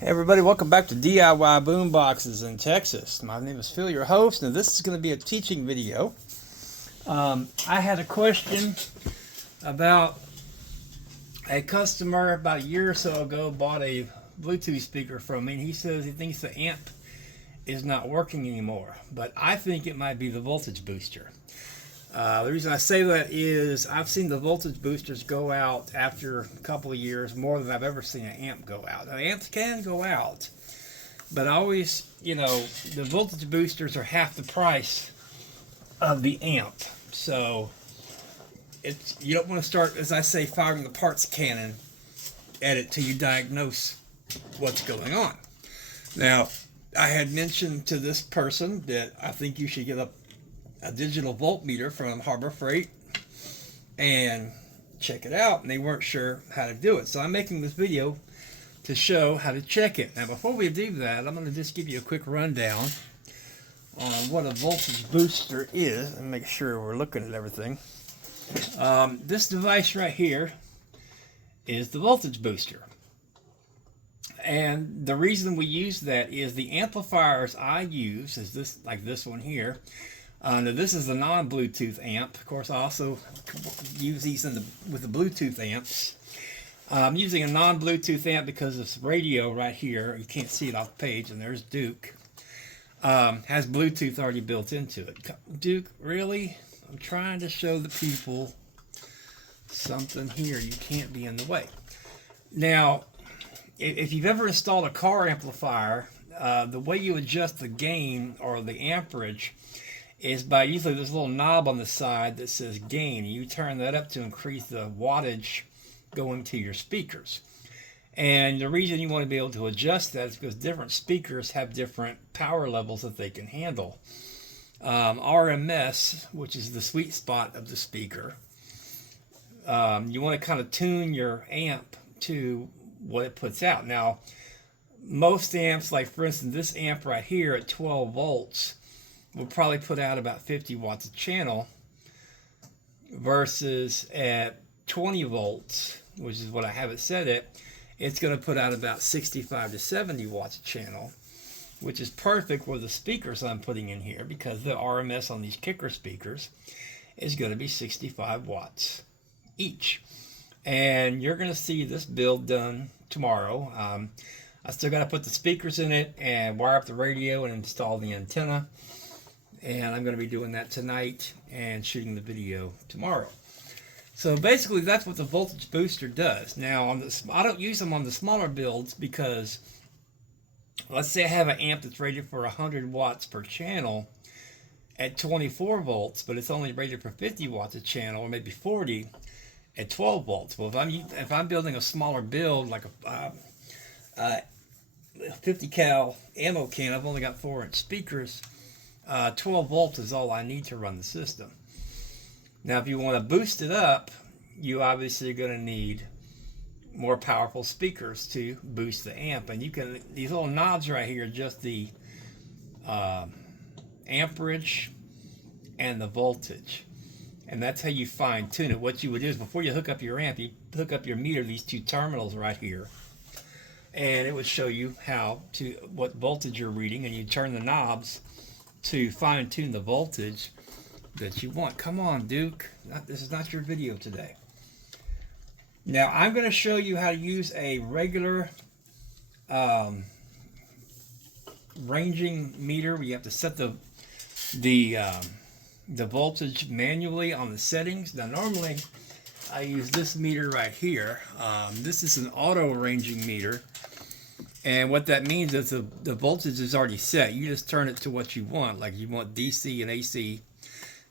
Hey everybody, welcome back to DIY Boomboxes in Texas. My name is Phil, your host, and this is going to be a teaching video. I had a question about a customer about a year or so ago bought a Bluetooth speaker from me, and he says he thinks the amp is not working anymore, but I think it might be the voltage booster. The reason I say that is I've seen the voltage boosters go out after a couple of years more than I've ever seen an amp go out. Now, amps can go out, but always, the voltage boosters are half the price of the amp. So you don't want to start, as I say, firing the parts cannon at it till you diagnose what's going on. Now, I had mentioned to this person that I think you should get a digital voltmeter from Harbor Freight and check it out, and they weren't sure how to do it. So I'm making this video to show how to check it. Now before we do that, I'm going to just give you a quick rundown on what a voltage booster is and make sure we're looking at everything. This device right here is the voltage booster, and the reason we use that is the amplifiers I use is this, like this one here. Now this is a non-Bluetooth amp. Of course, I also use these with the Bluetooth amps. I'm using a non-Bluetooth amp because this radio right here, you can't see it off the page, and there's Duke, has Bluetooth already built into it. Duke, really? I'm trying to show the people something here. You can't be in the way. Now, if you've ever installed a car amplifier, the way you adjust the gain or the amperage is by usually there's a little knob on the side that says gain. You turn that up to increase the wattage going to your speakers. And the reason you want to be able to adjust that is because different speakers have different power levels that they can handle. RMS, which is the sweet spot of the speaker, you want to kind of tune your amp to what it puts out. Now, most amps, like for instance this amp right here at 12 volts, will probably put out about 50 watts a channel, versus at 20 volts, which is what I have it set at, it's going to put out about 65 to 70 watts a channel, which is perfect for the speakers I'm putting in here, because the RMS on these kicker speakers is going to be 65 watts each. And you're going to see this build done tomorrow. I still got to put the speakers in it and wire up the radio and install the antenna. And I'm going to be doing that tonight and shooting the video tomorrow. So basically that's what the voltage booster does. Now I don't use them on the smaller builds because let's say I have an amp that's rated for 100 watts per channel at 24 volts, but it's only rated for 50 watts a channel, or maybe 40 at 12 volts. Well, if I'm building a smaller build, like a 50 cal ammo can, I've only got 4-inch speakers. 12 volts is all I need to run the system. Now, if you want to boost it up, you obviously are going to need more powerful speakers to boost the amp. And these little knobs right here adjust the amperage and the voltage. And that's how you fine tune it. What you would do is before you hook up your amp, you hook up your meter, these two terminals right here. And it would show you what voltage you're reading, and you turn the knobs to fine tune the voltage that you want. Come on, Duke. This is not your video today. Now I'm going to show you how to use a regular ranging meter where you have to set the voltage manually on the settings. Now normally I use this meter right here. This is an auto ranging meter. And what that means is the voltage is already set. You just turn it to what you want. Like you want DC and AC,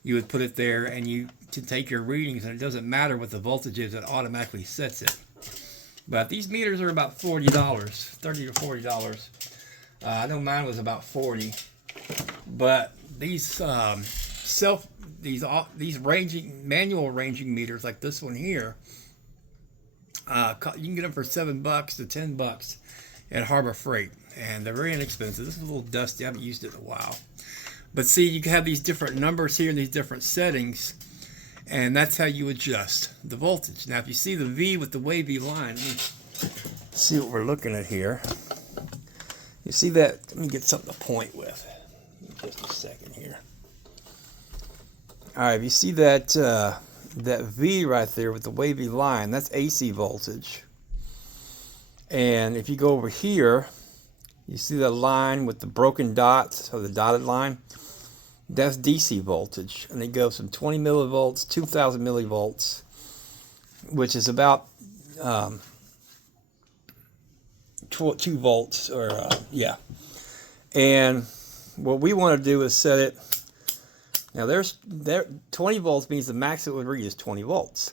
you would put it there, and you can take your readings, and it doesn't matter what the voltage is, it automatically sets it. But these meters are about $40, $30 to $40. I know mine was about 40. But these manual ranging meters like this one here, you can get them for $7 to $10 at Harbor Freight, and they're very inexpensive. This is a little dusty. I haven't used it in a while. But see, you can have these different numbers here and these different settings, and that's how you adjust the voltage. Now, if you see the V with the wavy line, let me see what we're looking at here. You see that? Let me get something to point with. Just a second here. All right, if you see that that V right there with the wavy line, that's AC voltage. And if you go over here, you see the line with the broken dots, or the dotted line? That's DC voltage. And it goes from 20 millivolts, 2,000 millivolts, which is about 2 volts, or yeah. And what we want to do is set it. Now, 20 volts means the max it would read is 20 volts.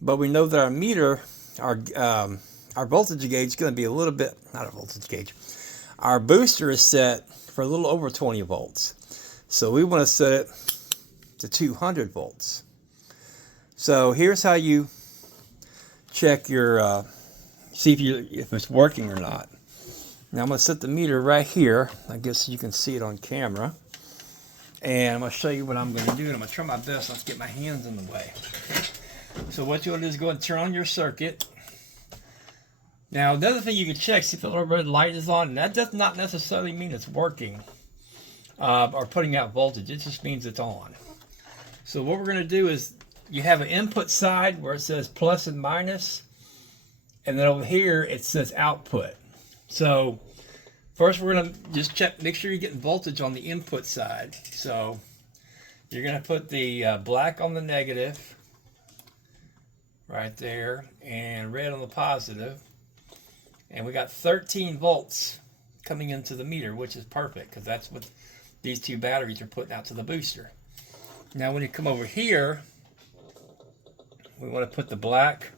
But we know that our meter, our voltage gauge is going to be a little bit, not a voltage gauge. Our booster is set for a little over 20 volts. So we want to set it to 200 volts. So here's how you check your, see if it's working or not. Now I'm going to set the meter right here. I guess you can see it on camera. And I'm going to show you what I'm going to do. And I'm going to try my best not to get my hands in the way. So what you want to do is go and turn on your circuit. Now another thing you can check, see if the little red light is on. And that does not necessarily mean it's working or putting out voltage. It just means it's on. So what we're going to do is, you have an input side where it says plus and minus. And then over here it says output. So first we're going to just check, make sure you're getting voltage on the input side. So you're going to put the black on the negative right there and red on the positive. And we got 13 volts coming into the meter, which is perfect because that's what these two batteries are putting out to the booster. Now when you come over here, we want to put the black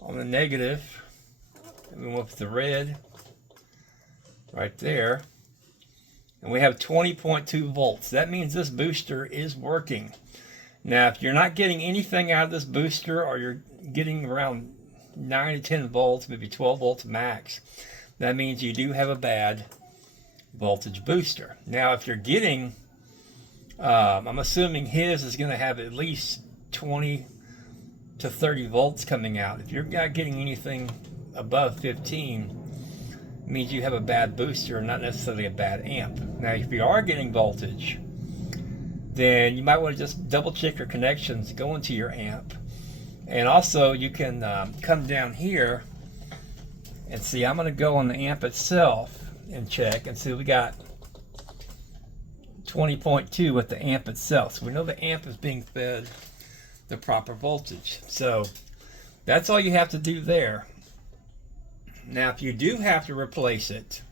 on the negative. And we want the red right there. And we have 20.2 volts. That means this booster is working. Now, if you're not getting anything out of this booster, or you're getting around 9 to 10 volts, maybe 12 volts max, that means you do have a bad voltage booster. Now, if you're getting, I'm assuming his is going to have at least 20 to 30 volts coming out. If you're not getting anything above 15, it means you have a bad booster and not necessarily a bad amp. Now, if you are getting voltage, then you might want to just double check your connections, go into your amp. And also you can come down here and see, I'm going to go on the amp itself and check and see we got 20.2 with the amp itself. So we know the amp is being fed the proper voltage. So that's all you have to do there. Now, if you do have to replace it,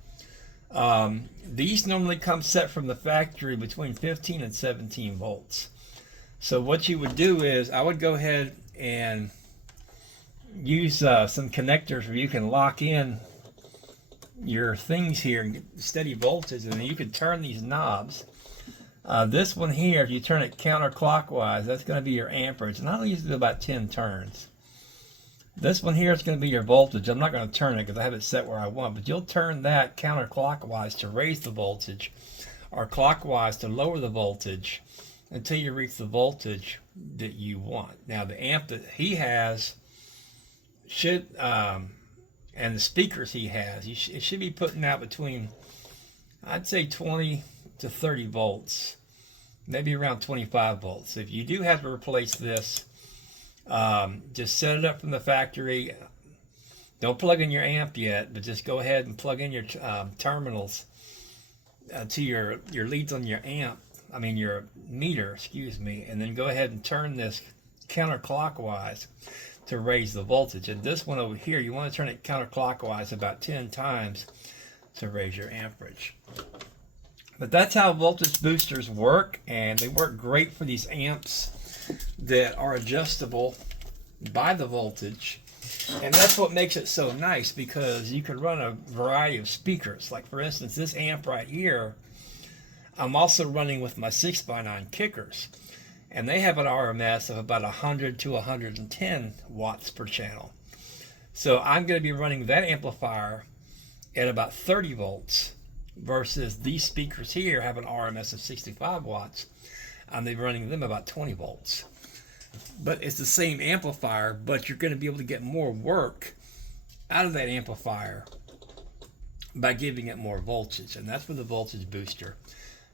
these normally come set from the factory between 15 and 17 volts. So what you would do is, I would go ahead and use some connectors where you can lock in your things here and get steady voltage, and then you can turn these knobs. This one here, if you turn it counterclockwise, that's going to be your amperage, and I only usually do about 10 turns. This one here is going to be your voltage. I'm not going to turn it because I have it set where I want, but you'll turn that counterclockwise to raise the voltage, or clockwise to lower the voltage, until you reach the voltage that you want. Now, the amp that he has should, and the speakers he has, it should be putting out between, I'd say 20 to 30 volts, maybe around 25 volts. If you do have to replace this, just set it up from the factory. Don't plug in your amp yet, but just go ahead and plug in your terminals to your leads on your amp. I mean your meter, excuse me, and then go ahead and turn this counterclockwise to raise the voltage. And this one over here, you want to turn it counterclockwise about 10 times to raise your amperage. But that's how voltage boosters work, and they work great for these amps that are adjustable by the voltage. And that's what makes it so nice, because you can run a variety of speakers. Like, for instance, this amp right here, I'm also running with my 6x9 kickers, and they have an RMS of about 100 to 110 watts per channel. So I'm going to be running that amplifier at about 30 volts, versus these speakers here have an RMS of 65 watts. I'm running them about 20 volts. But it's the same amplifier, but you're going to be able to get more work out of that amplifier by giving it more voltage, and that's where the voltage booster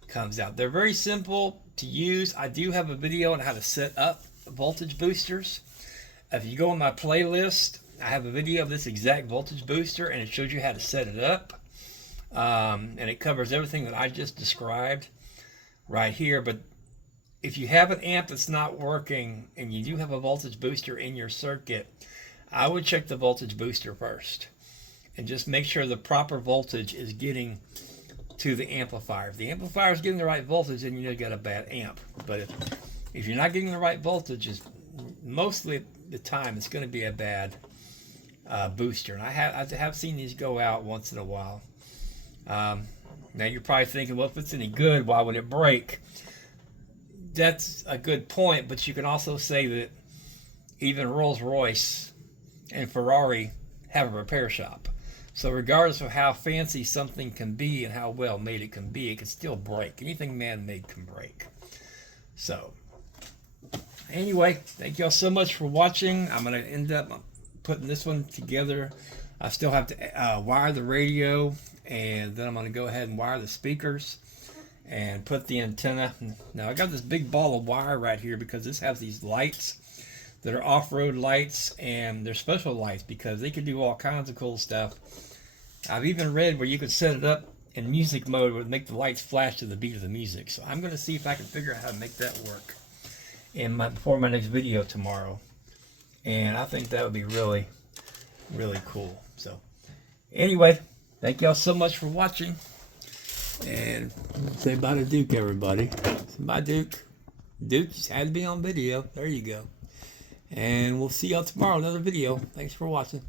comes out. They're very simple to use. I do have a video on how to set up voltage boosters. If you go on my playlist, I have a video of this exact voltage booster, and it shows you how to set it up. And it covers everything that I just described right here. But if you have an amp that's not working and you do have a voltage booster in your circuit, I would check the voltage booster first and just make sure the proper voltage is getting to the amplifier. If the amplifier is getting the right voltage, then you know you got a bad amp. But if you're not getting the right voltage, mostly the time it's going to be a bad booster. And I have seen these go out once in a while. Now you're probably thinking, well, if it's any good, why would it break? That's a good point, but you can also say that even Rolls-Royce and Ferrari have a repair shop. So regardless of how fancy something can be and how well made it can be, it can still break. Anything man-made can break. So anyway, thank y'all so much for watching. I'm going to end up putting this one together. I still have to wire the radio, and then I'm going to go ahead and wire the speakers and put the antenna. Now I got this big ball of wire right here because this has these lights that are off-road lights, and they're special lights because they can do all kinds of cool stuff. I've even read where you could set it up in music mode would make the lights flash to the beat of the music. So I'm going to see if I can figure out how to make that work before my next video tomorrow. And I think that would be really, really cool. So anyway, thank y'all so much for watching. And say bye to Duke, everybody. Say bye, Duke. Duke just had to be on video. There you go. And we'll see y'all tomorrow, another video. Thanks for watching.